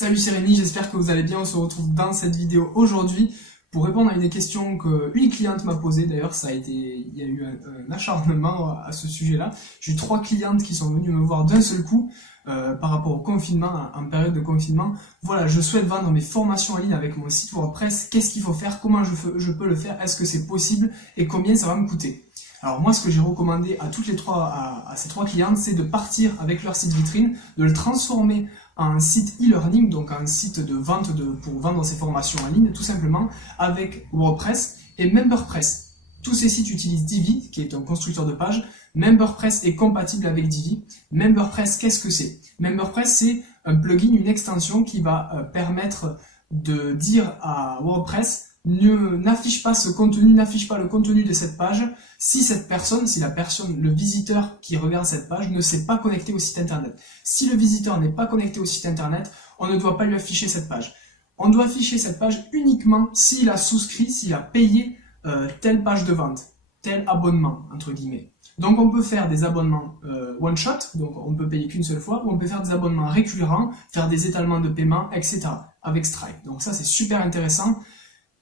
Salut, c'est Rémi, j'espère que vous allez bien. On se retrouve dans cette vidéo aujourd'hui pour répondre à une question qu'une cliente m'a posée. D'ailleurs, il y a eu un acharnement à ce sujet-là. J'ai eu 3 clientes qui sont venues me voir d'un seul coup par rapport au confinement, en période de confinement. Voilà, je souhaite vendre mes formations en ligne avec mon site WordPress. Qu'est-ce qu'il faut faire? Comment je peux le faire? Est-ce que c'est possible? Et combien ça va me coûter? Alors moi, ce que j'ai recommandé à ces trois clientes, c'est de partir avec leur site vitrine, de le transformer en un site e-learning, donc un site de vente pour vendre ses formations en ligne, tout simplement, avec WordPress et MemberPress. Tous ces sites utilisent Divi, qui est un constructeur de pages. MemberPress est compatible avec Divi. MemberPress, qu'est-ce que c'est? MemberPress, c'est un plugin, une extension qui va permettre de dire à WordPress n'affiche pas ce contenu, n'affiche pas le contenu de cette page si le visiteur qui regarde cette page ne s'est pas connecté au site internet. Si le visiteur n'est pas connecté au site internet, on ne doit pas lui afficher cette page. On doit afficher cette page uniquement s'il a souscrit, s'il a payé telle page de vente, tel abonnement, entre guillemets. Donc on peut faire des abonnements one shot, donc on peut payer qu'une seule fois, ou on peut faire des abonnements récurrents, faire des étalements de paiement, etc. avec Stripe. Donc ça c'est super intéressant.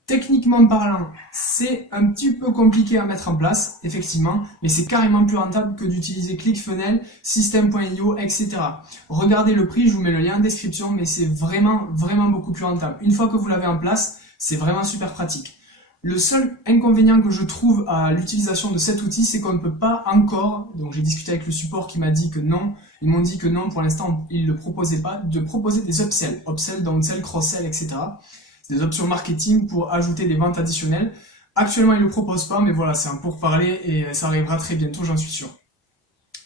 Techniquement parlant, c'est un petit peu compliqué à mettre en place, effectivement, mais c'est carrément plus rentable que d'utiliser ClickFunnels, System.io, etc. Regardez le prix, je vous mets le lien en description, mais c'est vraiment beaucoup plus rentable. Une fois que vous l'avez en place, c'est vraiment super pratique. Le seul inconvénient que je trouve à l'utilisation de cet outil, c'est qu'on ne peut pas encore, donc j'ai discuté avec le support qui m'a dit que non, ils m'ont dit que non, pour l'instant, ils ne le proposaient pas, de proposer des upsells, downsell, cross-sell, etc. Des options marketing pour ajouter des ventes additionnelles. Actuellement, ils ne le proposent pas, mais voilà, c'est un pourparler et ça arrivera très bientôt, j'en suis sûr.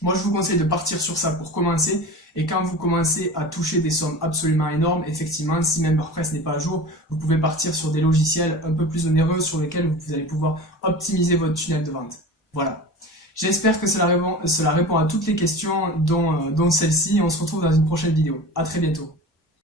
Moi, je vous conseille de partir sur ça pour commencer. Et quand vous commencez à toucher des sommes absolument énormes, effectivement, si MemberPress n'est pas à jour, vous pouvez partir sur des logiciels un peu plus onéreux sur lesquels vous allez pouvoir optimiser votre tunnel de vente. Voilà. J'espère que cela répond à toutes les questions, dont celle-ci. On se retrouve dans une prochaine vidéo. À très bientôt.